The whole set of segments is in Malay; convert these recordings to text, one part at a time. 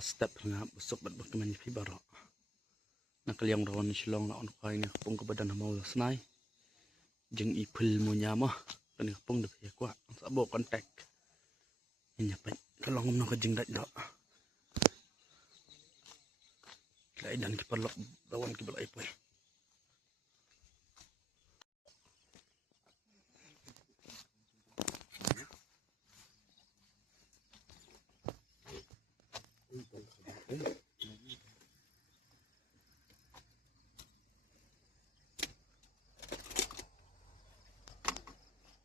step nga busok bat bagaimana fibaro nakaliang ron silong na on kai ni pung ke badan mau snai jeng ipul mo nyama kani pung de ya kwa sabo kontak nya pa kalong no ka jeng dat do lai dan ki perlok lawan ki balai poi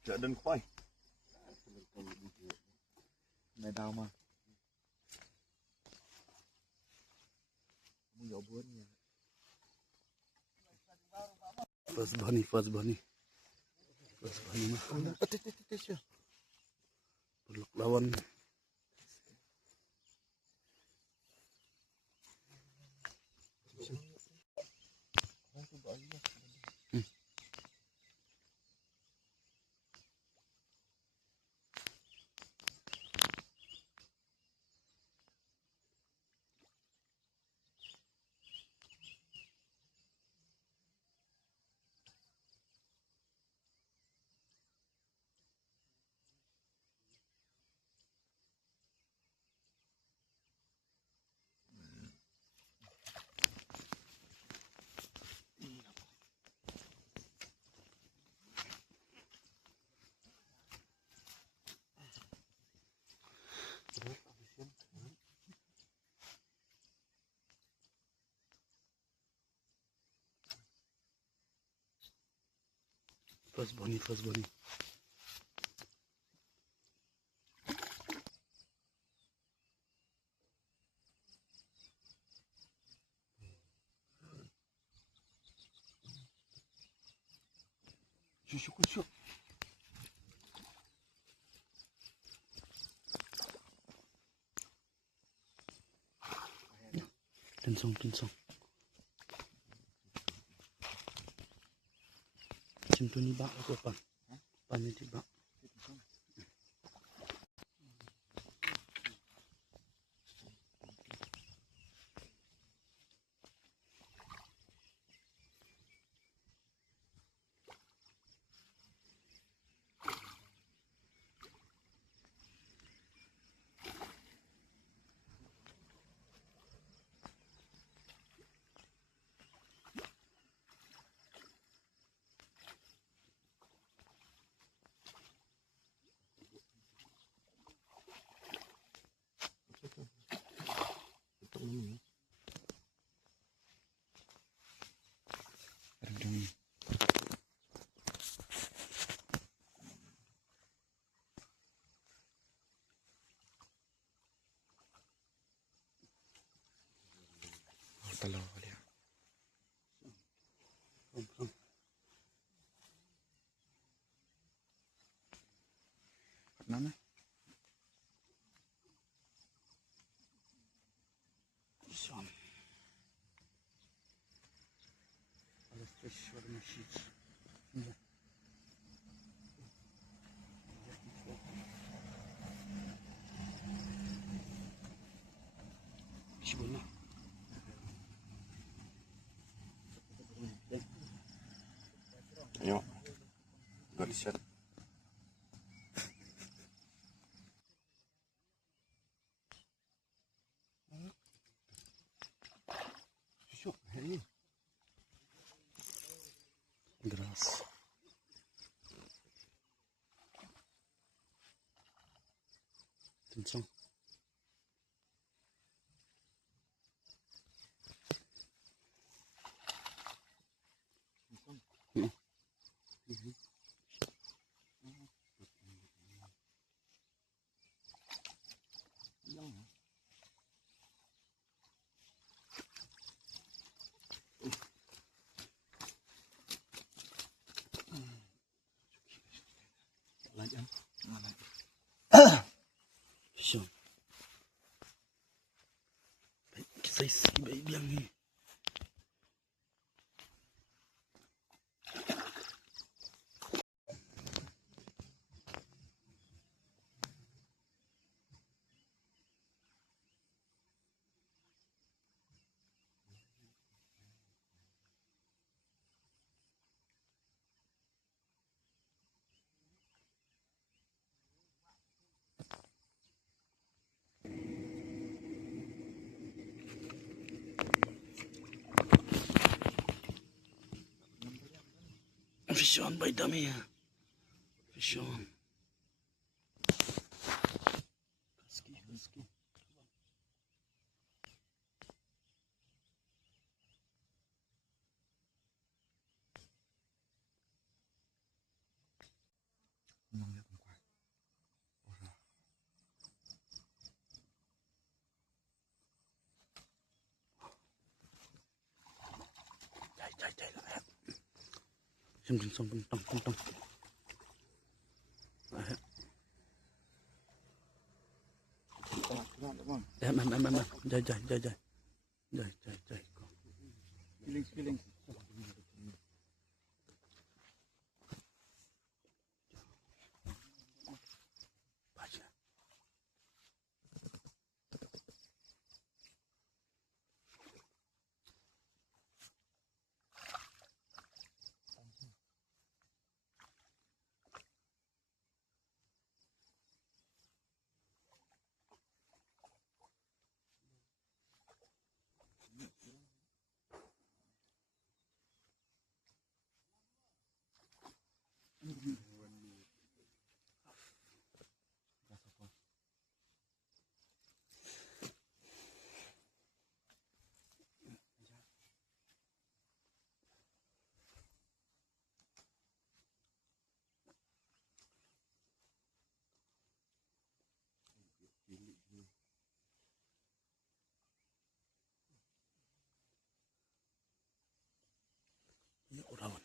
chợ đơn khoai này đào mà muốn dỗ bướn nha first bunny mah perlok lawan first bunny Shushu. Tinsong. Cintu ni bak aku pan. Pan ni tiba. Talo dia. Mana? Son. Alles frisch oder Maschine. Gimana? Ayo gak di-share Grass. Tinsong. Sure. Saya si baby yang ni. Fish on by dummy. Fish on. Husky. Nong lihat muka. Chạy lại. Xem trên sông tông. Em. Chạy. Feeling. Baca. Ini urawan.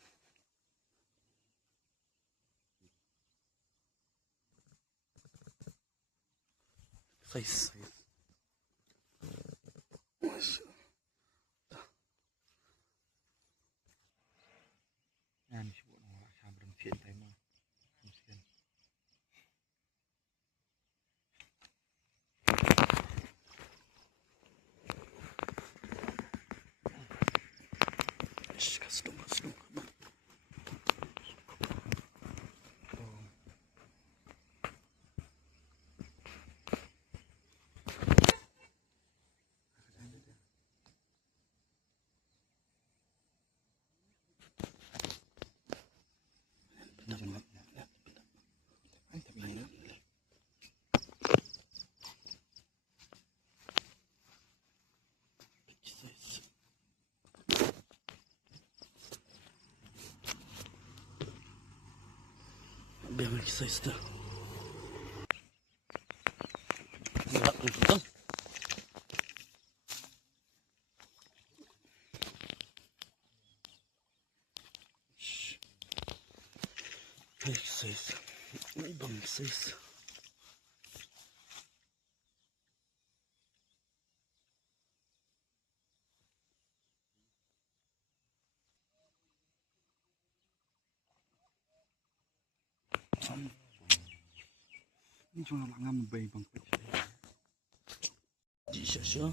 Size. Yan siya no sobrang fit tayo mo. Musikan. Kastung. Biar lagi size tu. Gerak betul. Big size. Bang size. Ini cuma langam bay bang. Di siya.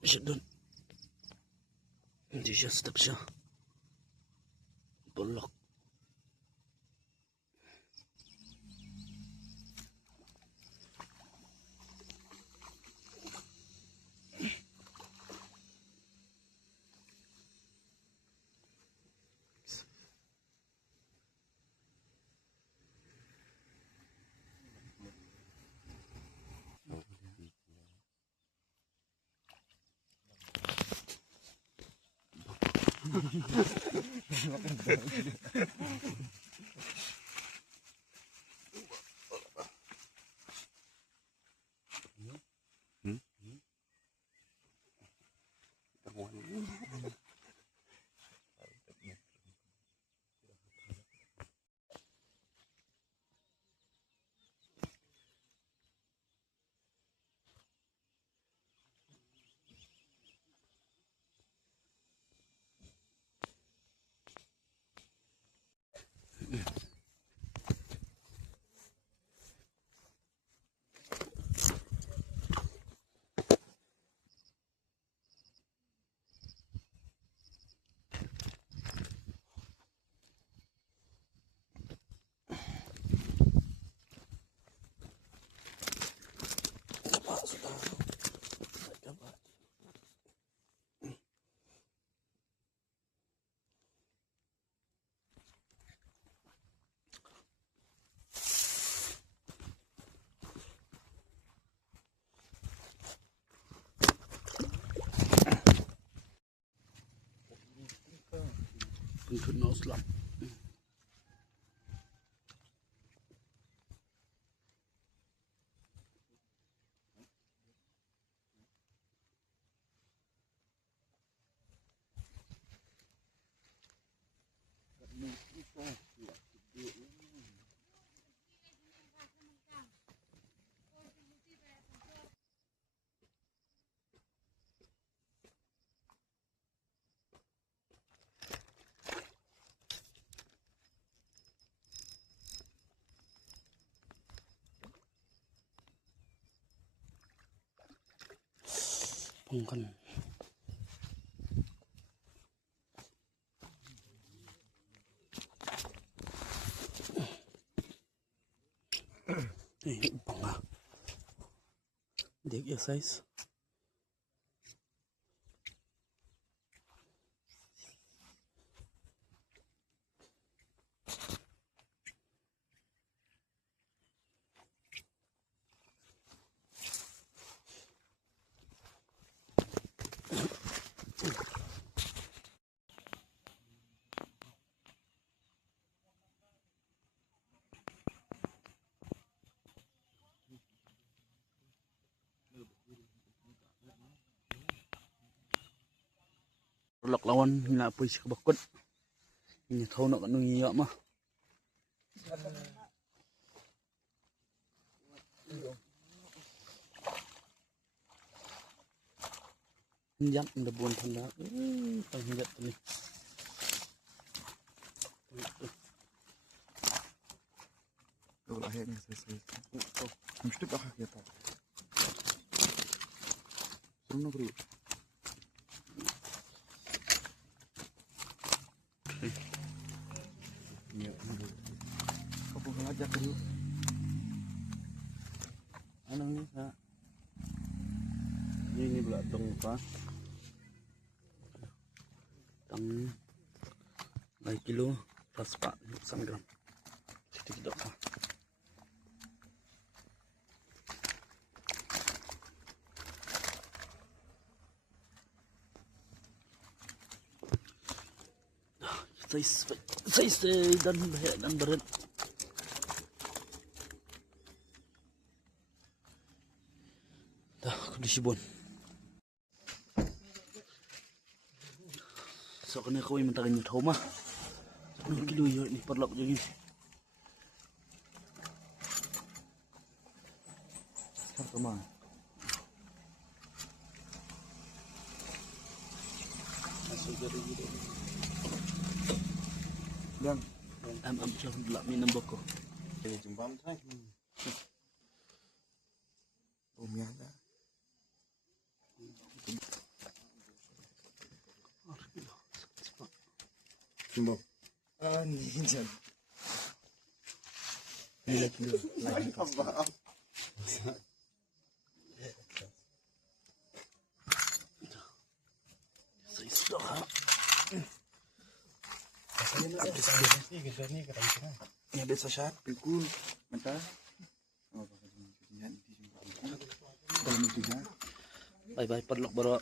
Siya dun. Di siya step siya. Bulok. Untuk no slap. Pungkan. Ini upang lah. Dia exercise. Lok lawan hina apa isi kebakut. Ini tahu nak kanu iya mah. Hinjat nda buan tanda. Hinjat ni. لو الأحيان يسوي مش تبقى حكي طبعا صرنا بريء Kamu ngajak dulu. Anong ni sa? Ini pula tong pa. Tang 1 kilo plus pa 100 gram. Sedikit pa. Size dan bahaya dan berat. Dah kondisi bon. So kena kau yang mentang nyut homa. 1 kilo yo ni perlok jadi. Sekarang kemana? Masuk jadi gitu. Dan Am siya dula minum boko. jadi jumpa saya. Umiada. Jumbo. Ni jan. Nila kilo. Size dah. Ni ada sasat pikul. Mentah. Oh, pakai ni jumpa. Dalam itu ya. Bye bye perlok bro.